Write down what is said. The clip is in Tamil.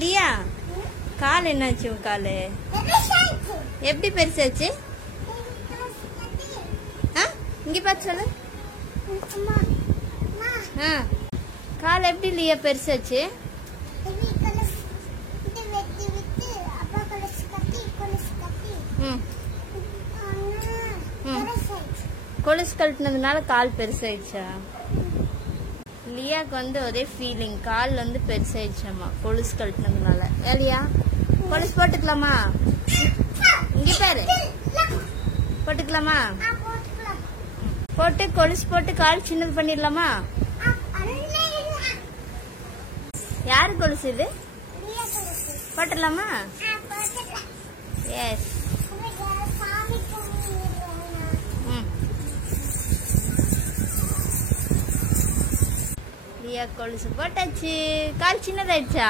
லியா கால் என்னாச்சு உன் காலு எப்படி பெருசாச்சு இங்க பார்த்து சொல்லு கால் எப்படி லியா பெருசாச்சு கொலுசு கழட்டினதுனால கால் பெருசாயிடுச்சா லியாக்கு வந்து ஒரே ஃபீலிங் கால் வந்து பெருசாயிடுச்சாமா கொலுசு கழட்டினதுனால ஏலியா கொலுசு போட்டுக்கலாமா இங்க பாரு போட்டுக்கலாமா போட்டு கொலுசு போட்டு கால் சின்னது பண்ணிடலாமா யாரு கொலுசு இது போட்டுடலாமா எஸ் லியா கொலுசு போட்டாச்சு கால் சின்னதாயிடுச்சா